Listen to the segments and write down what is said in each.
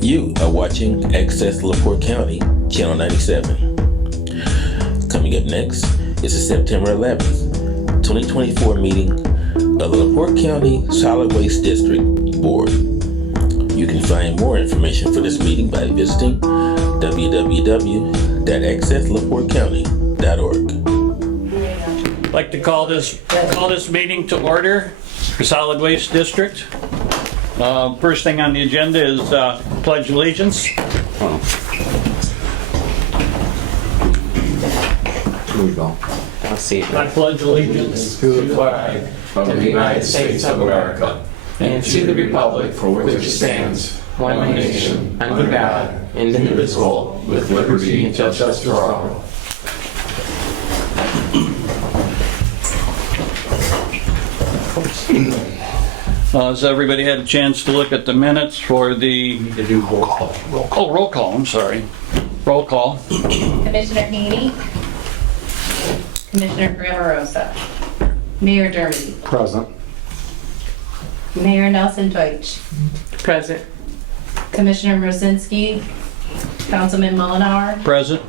You are watching Access LaPorte County, Channel 97. Coming up next is the September 11th, 2024 meeting of the LaPorte County Solid Waste District Board. You can find more information for this meeting by visiting www.accesslaportecounty.org. I'd like to call this meeting to order for Solid Waste District. First thing on the agenda is Pledge Allegiance. Here we go. I'll see it. I pledge allegiance To the flag of the United States of America and to the republic for which it stands, one nation, under God, indivisible, with liberty and justice for all. Has everybody had a chance to look at the minutes for the... roll call, I'm sorry. Roll call. Commissioner Haney. Commissioner Grammarosa. Mayor Dermody. Present. Mayor Nelson Deutsch. Present. Commissioner Rosinski. Councilman Mullenhour. Present.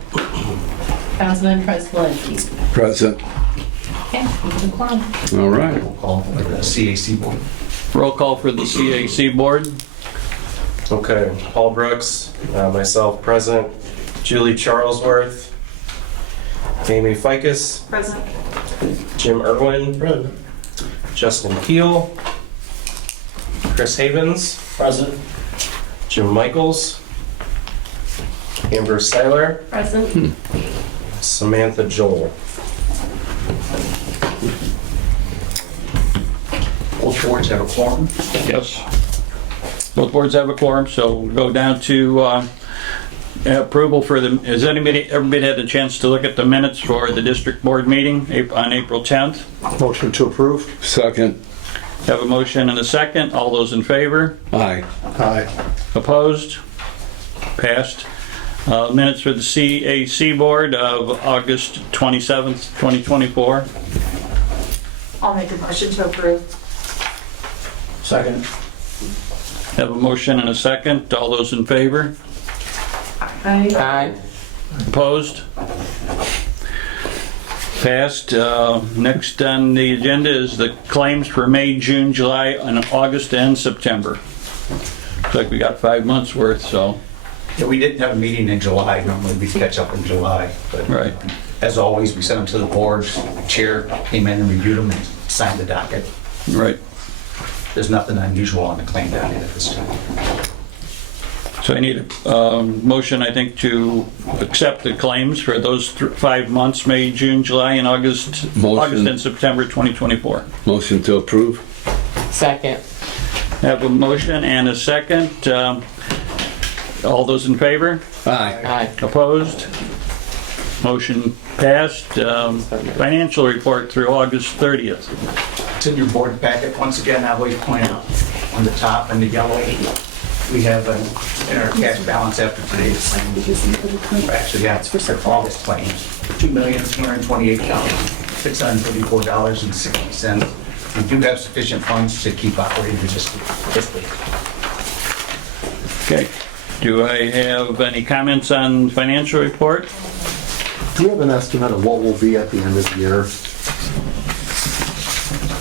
Councilman Prespolinski. Present. Okay, it's a quorum. All right. Call for the CAC board. Roll call for the CAC board. Okay, Paul Brooks, myself present, Julie Charlesworth, Amy Ficus, Present. Jim Irwin, Justin Keel, Chris Havens, Present. Jim Michaels, Amber Seiler, Present. Samantha Joel. Both boards have a quorum. Yes. Both boards have a quorum, so we'll go down to approval for the, has everybody had a chance to look at the minutes for the district board meeting on April 10th? Motion to approve. Second. Have a motion and a second. All those in favor? Aye. Aye. Opposed? Passed. Minutes for the CAC board of August 27th, 2024. I'll make a motion to approve. Second. Have a motion and a second. All those in favor? Aye. Opposed? Passed. Next on the agenda is the claims for May, June, July, and August and September. Looks like we got 5 months worth, so. Yeah, we didn't have a meeting in July. Normally we catch up in July. But Right. as always, we sent them to the boards. The chair came in and reviewed them and signed the docket. Right. There's nothing unusual on the claim docket at this time. So I need a motion, I think, to accept the claims for those 5 months, May, June, July, and August and September 2024. Motion to approve. Second. Have a motion and a second. All those in favor? Aye. Aye. Opposed? Motion passed. Financial report through August 30th. It's in your board packet. Once again, I always point out on the top in the yellow, we have in our cash balance after today's claim. Actually, yeah, it's for August claims, $2,228,634.60. We do have sufficient funds to keep operating this fiscal year. Okay. Do I have any comments on financial report? Do you have an estimate of what will be at the end of the year?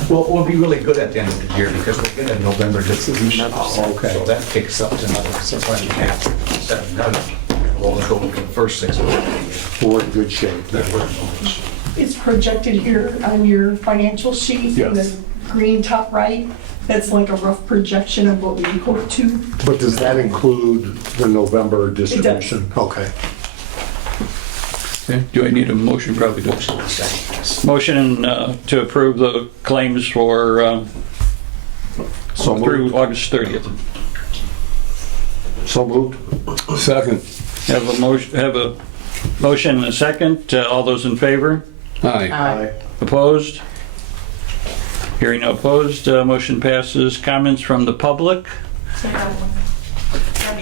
Well, we'll be really good at the end of the year because we'll get a November distribution. Okay. So that takes up to another 6.5, 7 million. We'll go for the first 6 months of the year. We're in good shape. It's projected here on your financial sheet in the green top right. That's like a rough projection of what we hope to. But does that include the November distribution? Okay. Okay. Do I need a motion? Probably do. Motion to approve the claims for So through moved. August 30th. So moved. Second. Have a motion and a second. All those in favor? Aye. Aye. Opposed? Hearing no opposed, motion passes. Comments from the public?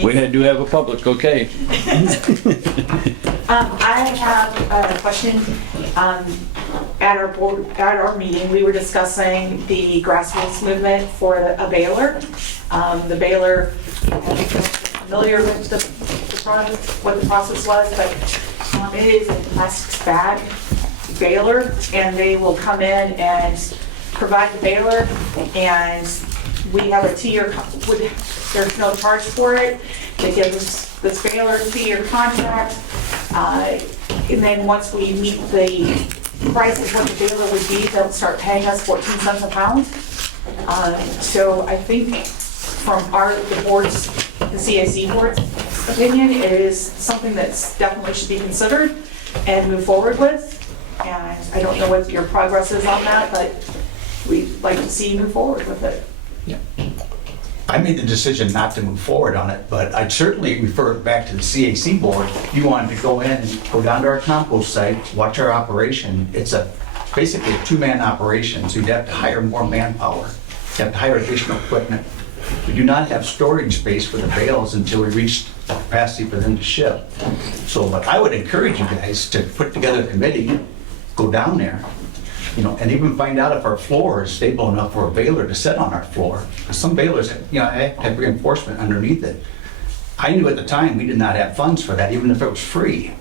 We do have a public, okay. I have a question. At our meeting, we were discussing the grassroots movement for a baler. The baler familiar with the project, what the process was, but it is a plastic bag baler, and they will come in and provide the baler, and we have a two-year, there's no charge for it. They give us this baler two-year contract, and then once we meet the price of what the baler would be, they'll start paying us 14 cents a pound. So I think from the board's, the CAC board's opinion, it is something that's definitely should be considered and move forward with. And I don't know what your progress is on that, but we'd like to see you move forward with it. I made the decision not to move forward on it, but I'd certainly refer it back to the CAC board. If you wanted to go in and go down to our compost site, watch our operation, it's basically a two-man operation, so you'd have to hire more manpower. You have to hire additional equipment. We do not have storage space for the bales until we reach the capacity for them to ship. So, but I would encourage you guys to put together a committee, go down there, and even find out if our floor is stable enough for a baler to sit on our floor. Some balers, have reinforcement underneath it. I knew at the time we did not have funds for that, even if it was free.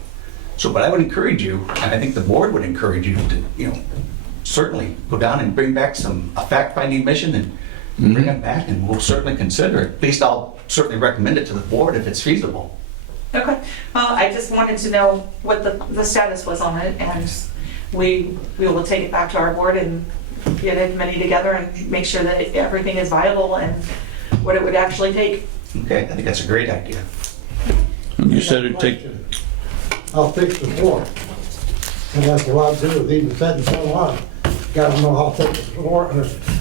So, but I would encourage you, and I think the board would encourage you to, certainly go down and bring back a fact-finding mission and bring it back, and we'll certainly consider it. At least I'll certainly recommend it to the board if it's feasible. Okay, well, I just wanted to know what the status was on it, and we will take it back to our board and get a committee together and make sure that everything is viable and what it would actually take. Okay, I think that's a great idea. You said it'd take, I'll fix the floor. And that's a lot to do with even setting so on. Gotta know how thick the floor,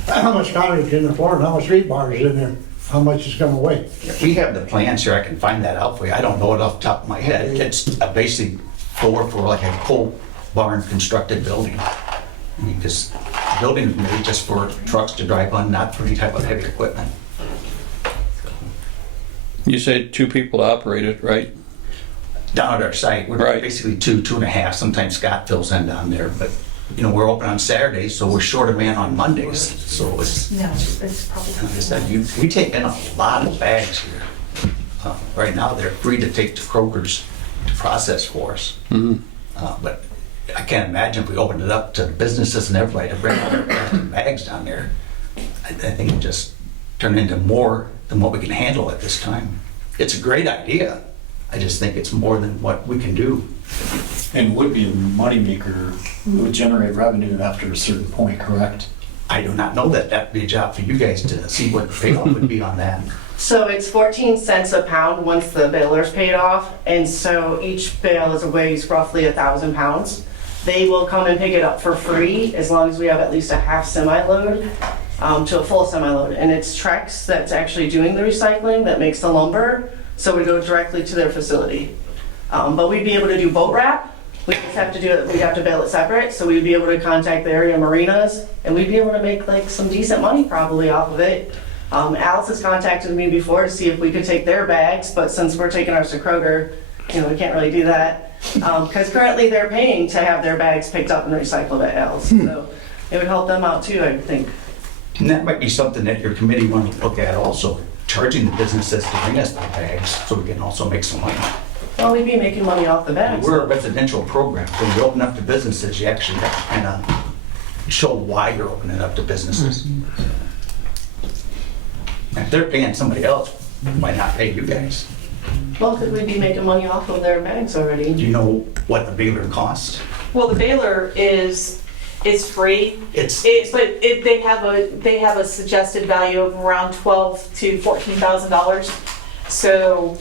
how much concrete in the floor and how much rebar is in there, how much it's gonna weigh. We have the plans here, I can find that out for you. I don't know it off the top of my head. It's a basic floor for like a coal barn constructed building. I mean, this building is made just for trucks to drive on, not for any type of heavy equipment. you said 2 people to operate it, right? Down at our site, we're Right. basically 2.5. Sometimes Scott fills in down there, but we're open on Saturdays, so we're short a man on Mondays. So it's, No, it's probably. like I said, we take in a lot of bags here. Right now, they're free to take to Kroger's to process for us. But I can't imagine if we opened it up to businesses and everybody to bring all their plastic bags down there. I think it just turned into more than what we can handle at this time. It's a great idea. I just think it's more than what we can do. And would be a moneymaker, would generate revenue after a certain point, correct? I do not know that. That'd be a job for you guys to see what the payoff would be on that. So it's 14 cents a pound once the baler's paid off, and so each bale weighs roughly 1,000 pounds. They will come and pick it up for free as long as we have at least a half semi-load to a full semi-load. And it's Trex that's actually doing the recycling that makes the lumber, so we go directly to their facility. But we'd be able to do boat wrap. We just have to do it, we have to bale it separate, so we'd be able to contact the area marinas, and we'd be able to make like some decent money probably off of it. Alice has contacted me before to see if we could take their bags, but since we're taking ours to Kroger, we can't really do that. Because currently they're paying to have their bags picked up and recycled at Alice. So it would help them out too, I think. And that might be something that your committee want to look at also, charging the businesses to bring us the bags so we can also make some money. Well, we'd be making money off the bags. We're a residential program. When you open up to businesses, you actually have to kind of show why you're opening up to businesses. If they're paying somebody else, why not pay you guys? Well, because we'd be making money off of their bags Do already. you know what the baler costs? Well, the baler is free. They have a suggested value of around $12,000 to $14,000. So,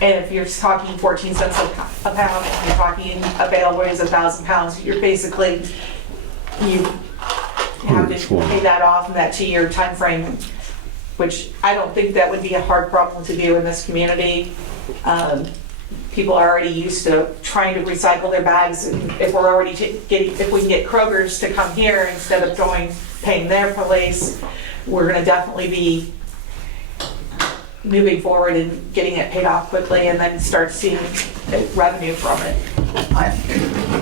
and if you're talking 14 cents a pound, and you're talking a bale weighs 1,000 pounds, you're basically you have to pay that off in that 2-year time frame, which I don't think that would be a hard problem to do in this community. People are already used to trying to recycle their bags, and if we're already if we can get Kroger's to come here instead of paying their place, we're going to definitely be moving forward and getting it paid off quickly, and then start seeing revenue from it.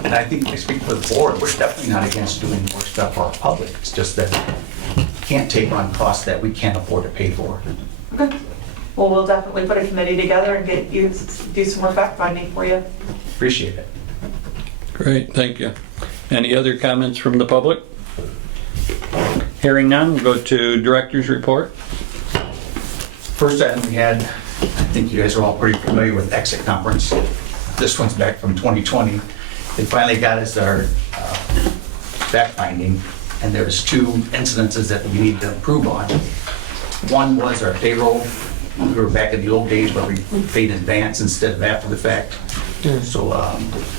And I think I speak for the board, we're definitely not against doing more stuff for our public. It's just that we can't take on costs that we can't afford to pay for. Okay. well, we'll definitely put a committee together and get you, do some more fact finding for you. Appreciate it. Great, thank you. Any other comments from the public? Hearing none, we'll go to director's report. First item we had, I think you guys are all pretty familiar with exit conference. This one's back from 2020. They finally got us our fact finding, and there was 2 incidences that we need to improve on. One was our payroll. We were back in the old days where we paid in advance instead of after the fact. So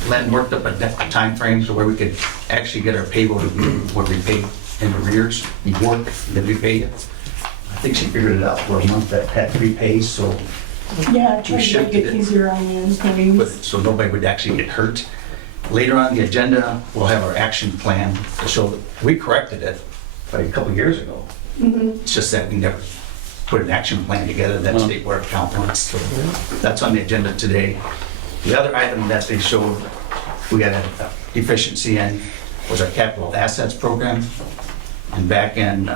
Len worked up a time frame to where we could actually get our payroll to be where we pay in arrears. We work, then we pay it. I think she figured it out for a month that had 3 pays, so Yeah, try to shifted make it it. easier on the employees. so nobody would actually get hurt. Later on the agenda, we'll have our action plan to show that we corrected it like a couple years ago. It's just that we never put an action plan together that state board of account wants. So that's on the agenda today. The other item that they showed we had a deficiency in was our capital assets program. And back in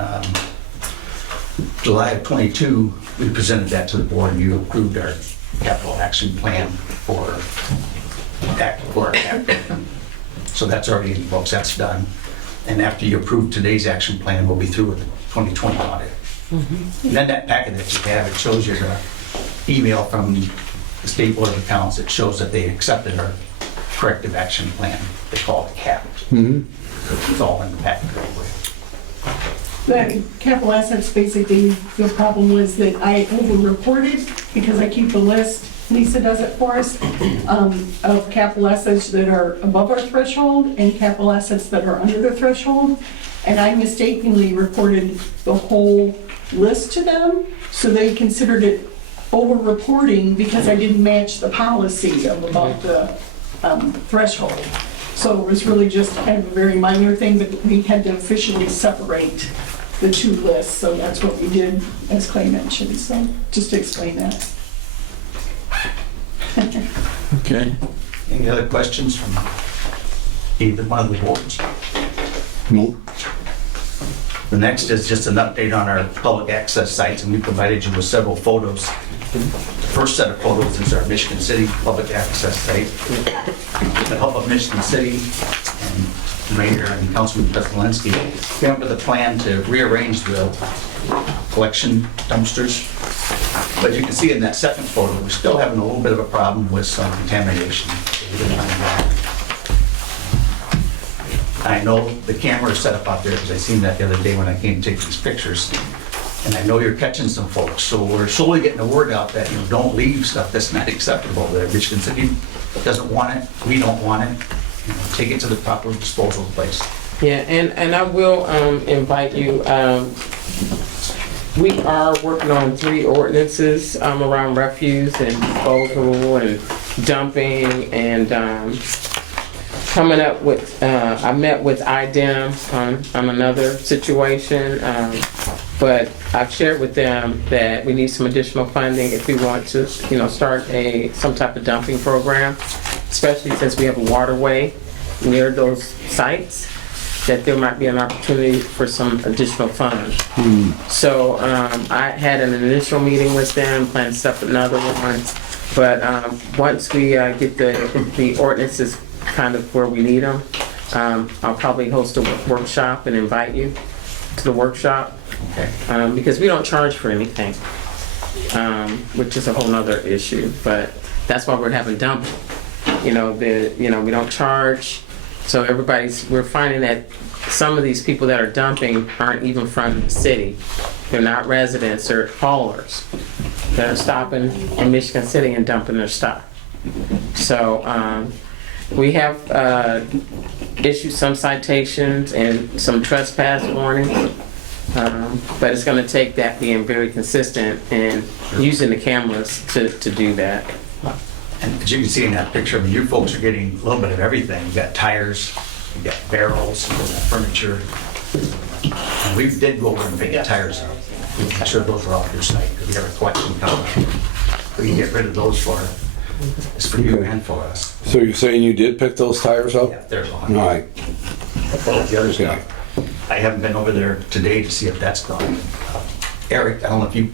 July of '22, we presented that to the board and you approved our capital action plan for our capital. So that's already in the books, that's done. And after you approve today's action plan, we'll be through with the 2020 audit. And then that packet that you have, it shows you the email from the State Board of Accounts that shows that they accepted our corrective action plan. They call it CAP. It's all in the packet. The capital assets, basically, the problem was that I over-reported because I keep a list, Lisa does it for us, of capital assets that are above our threshold and capital assets that are under the threshold. And I mistakenly reported the whole list to them, so they considered it over-reporting because I didn't match the policy of about the threshold. So it was really just kind of a very minor thing, but we had to officially separate the 2 lists, so that's what we did, as Clay mentioned, so just to explain that. Okay. Any other questions from either one of the boards? No. The next is just an update on our public access sites, and we provided you with several photos. The first set of photos is our Michigan City public access site. With the help of Michigan City and Mayor and Councilman Pestilensky, came up with a plan to rearrange the collection dumpsters. But you can see in that second photo, we're still having a little bit of a problem with some contamination. I know the camera is set up out there because I seen that the other day when I came to take these pictures. And I know you're catching some folks, so we're slowly getting the word out that, don't leave stuff that's not acceptable there. Michigan City doesn't want it, we don't want it. Take it to the proper disposal place. Yeah, and I will invite you, we are working on 3 ordinances around refuse and disposal and dumping and coming up with, I met with IDEM on another situation, but I've shared with them that we need some additional funding if we want to, start some type of dumping program, especially since we have a waterway near those sites, that there might be an opportunity for some additional funds. So I had an initial meeting with them, plan to set up another one, but once we get the ordinances kind of where we need them, I'll probably host a workshop and invite you to the workshop, because we don't charge for anything, which is a whole nother issue, but that's why we're having dumping. We don't charge, so we're finding that some of these people that are dumping aren't even from the city. They're not residents, they're haulers that are stopping in Michigan City and dumping their stuff. So we have issued some citations and some trespass warnings, but it's going to take that being very consistent and using the cameras to do that. And as you can see in that picture, you folks are getting a little bit of everything. You got tires, you got barrels, you got furniture. And we did go over and pick the tires up. We make sure those are off your site, because we have a collection coming. We can get rid of those for you and for us. So you're saying you did pick those tires up? Yeah, there's one. All right. The other stuff, I haven't been over there today to see if that's gone. Eric, I don't know if you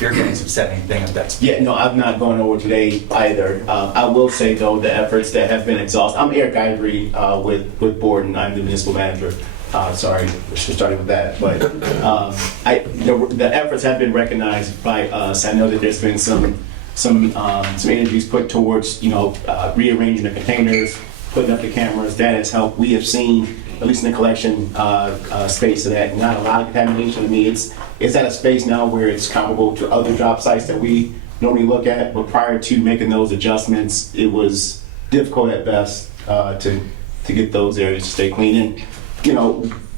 if your guys have said anything, if that's. Yeah, no, I'm not going over today either. I will say though, the efforts that have been exhausted. I'm Eric Ivory with Borden. I'm the municipal manager. Sorry, starting with that, but the efforts have been recognized by us. I know that there's been some energies put towards rearranging the containers, putting up the cameras. That has helped. We have seen, at least in the collection space, of that not a lot of contamination. I mean, it's at a space now where it's comparable to other job sites that we normally look at. But prior to making those adjustments, it was difficult at best to get those areas to stay clean. And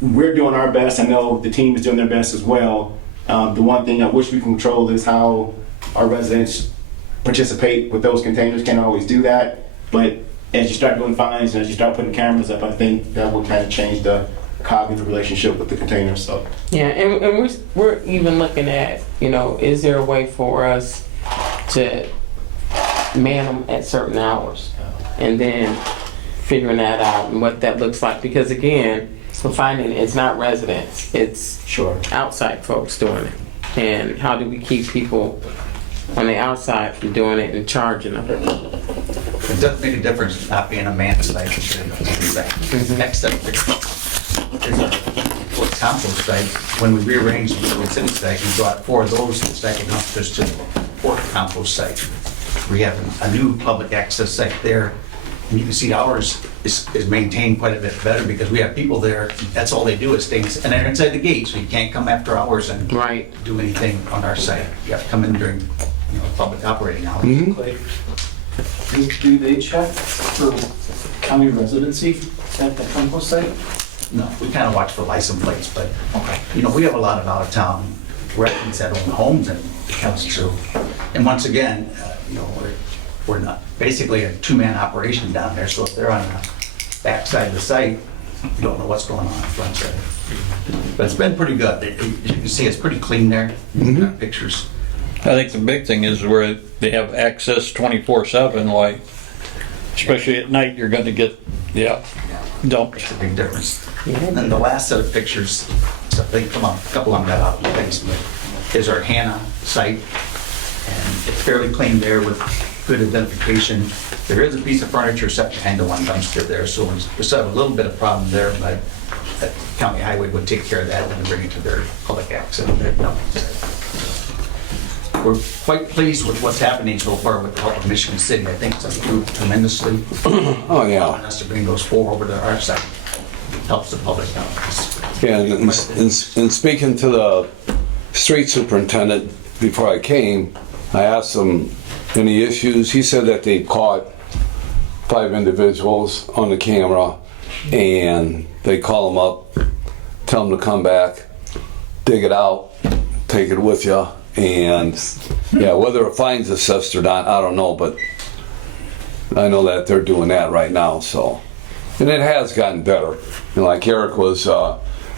we're doing our best. I know the team is doing their best as well. The one thing I wish we can control is how our residents participate with those containers. Can't always do that, but as you start doing fines and as you start putting cameras up, I think that will kind of change the cognitive relationship with the containers. So Yeah, and we're even looking at, is there a way for us to man them at certain hours? And then figuring that out and what that looks like. Because again, we're finding it's not residents, it's outside folks doing it. And how do we keep people on the outside from doing it and charging them? It does make a difference not being a man site. Next up is our foot compost site. When we rearranged the Wood City site, we brought 4 of those second dumpsters to the Port compost site. We have a new public access site there. And you can see ours is maintained quite a bit better because we have people there. That's all they do is things, and they're inside the gate, so you can't come after hours and do anything on our site. You have to come in during public operating hours. Do they check for county residency at the compost site? No, we kind of watch for license plates, but we have a lot of out-of-town residents that own homes, and it comes true. And once again, we're not basically a 2-man operation down there, so if they're on the backside of the site, you don't know what's going on in the front side. But it's been pretty good. You can see it's pretty clean there. Pictures. I think the big thing is where they have access 24/7, like, especially at night, you're gonna get, dumped. It's a big difference. And the last set of pictures, I think, a couple of them got out of the basement, is our Hannah site. And it's fairly clean there with good identification. There is a piece of furniture set behind the one dumpster there, so we still have a little bit of problem there, but the county highway would take care of that and bring it to their public access. We're quite pleased with what's happening so far with the help of Michigan City. I think it's improved tremendously. Oh, yeah. Allowing us to bring those 4 over to our site helps the public out. Yeah, and speaking to the street superintendent before I came, I asked him any issues. He said that they caught 5 individuals on the camera, and they call them up, tell them to come back, dig it out, take it with you, and whether a fine's assessed or not, I don't know, but I know that they're doing that right now. So, and it has gotten better. And like Eric was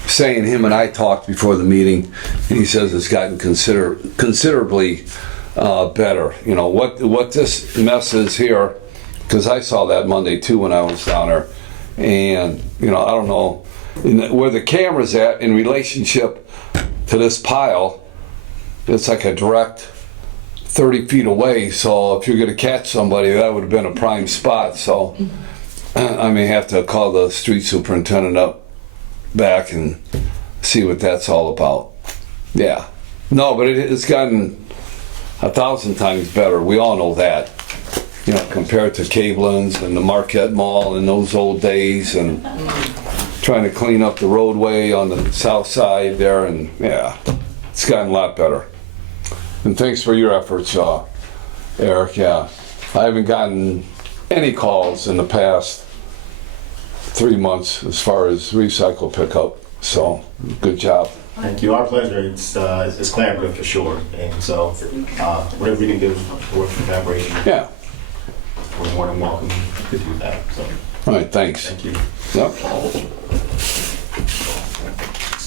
saying, him and I talked before the meeting, and he says it's gotten considerably better. What this mess is here, because I saw that Monday too when I was down there, and I don't know where the camera's at in relationship to this pile. It's like a direct 30 feet away, so if you're going to catch somebody, that would have been a prime spot. So I may have to call the street superintendent up back and see what that's all about. Yeah. No, but it's gotten 1,000 times better. We all know that. Compared to Cablin's and the Marquette Mall in those old days, and trying to clean up the roadway on the south side there, and it's gotten a lot better. And thanks for your efforts, Eric. I haven't gotten any calls in the past 3 months as far as recycle pickup, so good job. thank you. Our pleasure. It's collaborative for sure. And so whatever we can do to work in collaboration, we're more than welcome to do that. So. All right, thanks. Thank you. Yep.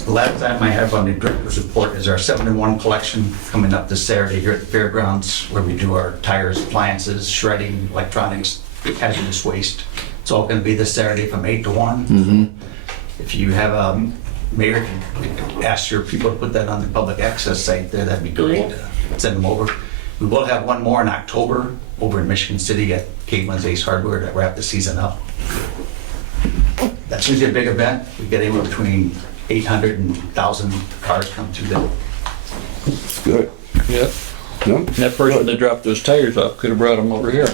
The last time I have on the director's report is our 7-in-1 collection coming up this Saturday here at the fairgrounds, where we do our tires, appliances, shredding, electronics, hazardous waste. It's all going to be this Saturday from 8 to 1. If you have Mayor can ask your people to put that on the public access site there, that'd be great. Send them over. We will have one more in October over in Michigan City at Caitlin's Ace Hardware to wrap the season up. That's usually a big event. We get anywhere between 800 and 1,000 cars come through there. Good. Yep. No? That person that dropped those tires off could have brought them over here.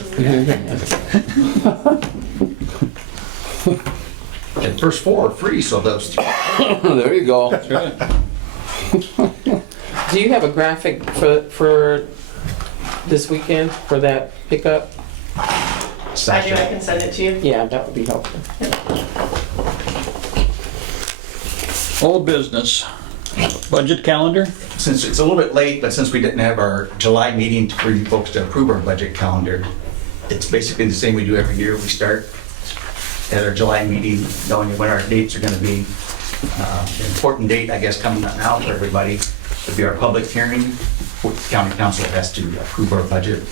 And first 4 are free, so those There you go. That's right. Do you have a graphic for this weekend for that pickup? I do, I can send it to you. Yeah, that would be helpful. Old business. Budget calendar? Since it's a little bit late, but since we didn't have our July meeting for you folks to approve our budget calendar, it's basically the same we do every year. We start at our July meeting, knowing when our dates are going to be. An important date, I guess, coming up now for everybody would be our public hearing. The county council has to approve our budget.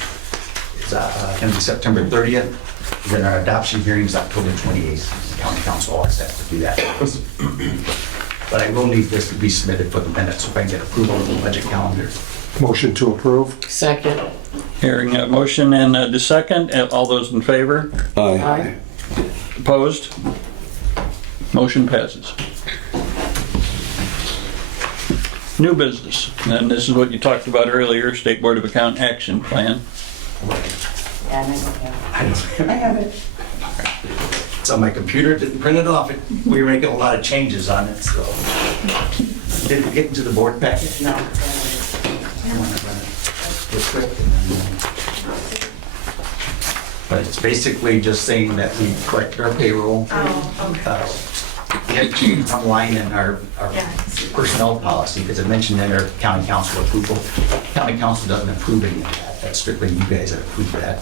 It's going to be September 30th. Then our adoption hearing is October 28th. The county council always has to do that. But I will need this to be submitted for the minutes so if I can get approval of the budget calendar. Motion to approve? Second. Hearing a motion and the second. All those in favor? Aye. Opposed? Motion passes. New business, and this is what you talked about earlier, State Board of Account Action Plan. I have it. It's on my computer, didn't print it off. We were making a lot of changes on it, so. Did it get into the board packet? No. But it's basically just saying that we collect our payroll. We had to change one line in our personnel policy because it mentioned in our county council approval. County council doesn't approve any of that. That's strictly you guys that approve that.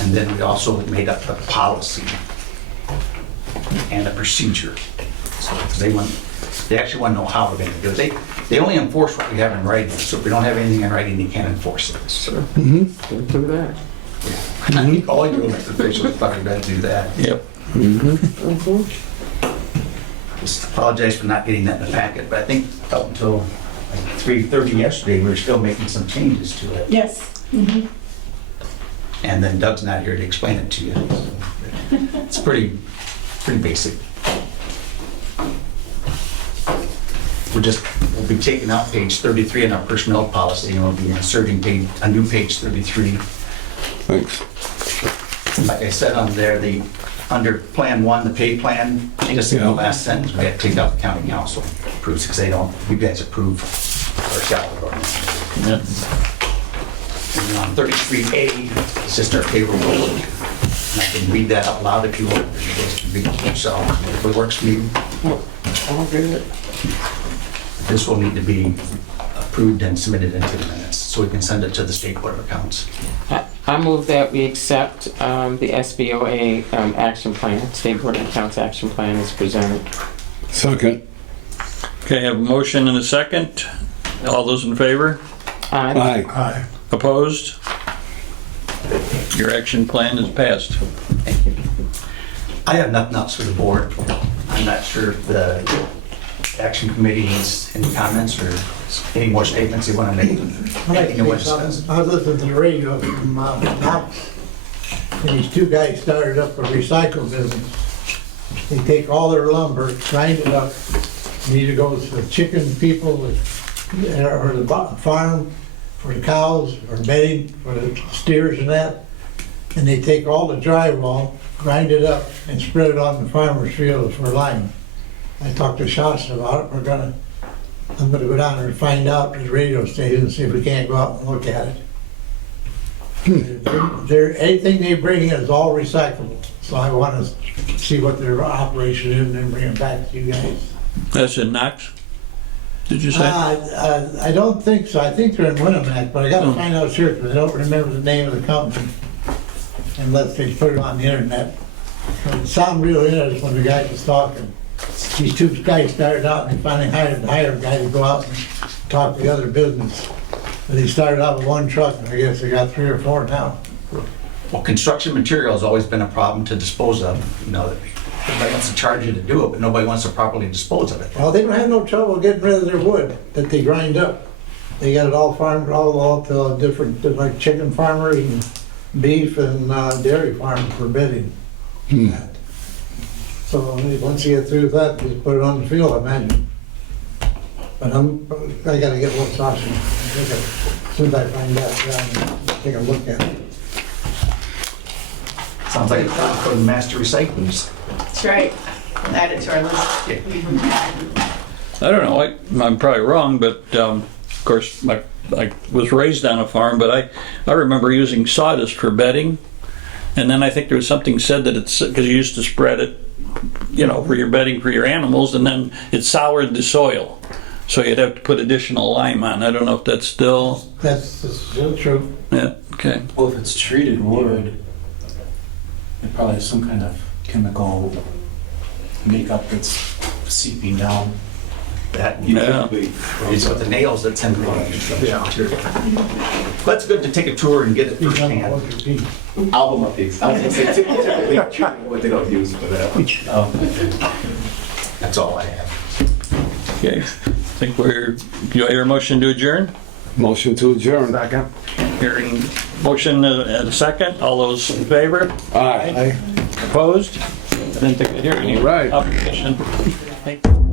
And then we also made up the policy and a procedure. So they actually want to know how we're going to do it. They only enforce what we have in writing. So if we don't have anything in writing, they can't enforce it. So, Do that. I think all you elected officials probably better do that. Yep. Just apologize for not getting that in the packet, but I think up until like 3:30 yesterday, we were still making some changes to it. Yes. And then Doug's not here to explain it to you. It's pretty basic. We'll be taking out page 33 in our personnel policy and we'll be inserting a new page 33. Thanks. Like I said on there, under Plan 1, the pay plan, just in the last sentence, we had to take out the county council approves because you guys approve our salary ordinance. Yep. And on 33A, it's just our payroll. And I can read that out loud if you want. You guys can read it yourself. If it works for you. I'll do it. This will need to be approved and submitted into the minutes so we can send it to the State Board of Accounts. I move that we accept the SBOA action plan, State Board of Accounts action plan is presented. Second. Okay, I have a motion and a second. All those in favor? Aye. Aye. Opposed? Your action plan is passed. Thank you. I have nothing else for the board. I'm not sure if the action committee needs any comments or any more statements they want to make. Anything you want to discuss? I was listening to the radio from Knox, and these two guys started up a recycle business. They take all their lumber, grind it up, and either goes to chicken people or the farm for the cows or bedding for the steers and that. And they take all the drywall, grind it up, and spread it on the farmer's fields for lime. I talked to Shasta about it. I'm gonna go down there and find out the radio station and see if we can't go out and look at it. Anything they bring in is all recyclable. So I want to see what their operation is and then bring it back to you guys. That's in Knox? Did you say? I don't think so. I think they're in Winnemac, but I gotta find out sure because I don't remember the name of the company unless they put it on the internet. It sounded real interesting when the guy was talking. These two guys started out and they finally hired a guy to go out and talk to the other business. But he started out with one truck and I guess they got 3 or 4 now. Well, construction material has always been a problem to dispose of. You know, everybody wants to charge you to do it, but nobody wants to properly dispose of it. Well, they don't have no trouble getting rid of their wood that they grind up. They got it all farmed, all to different, like chicken farmers and beef and dairy farms for bedding. So once you get through with that, just put it on the field, I imagine. But I gotta get a little sausage. As soon as I find out, yeah, take a look at it. Sounds like it's time for the master recyclers. That's right. We'll add it to our list. I don't know, I'm probably wrong, but of course, I was raised on a farm, but I remember using sawdust for bedding. And then I think there was something said that it's, because you used to spread it, you know, for your bedding for your animals, and then it soured the soil. So you'd have to put additional lime on. I don't know if that's still... That's still true. Yeah, okay. Well, if it's treated wood, it probably has some kind of chemical makeup that's seeping down. That you typically, it's with the nails that tend to be material. That's good to take a tour and get it firsthand. Album of pigs. I was gonna say typically what they don't use for that. That's all I have. Okay. I think do I hear a motion to adjourn? Motion to adjourn. Hearing motion and a second. All those in favor? Aye. Opposed? I didn't think I'd hear any Right. opposition. Thank you.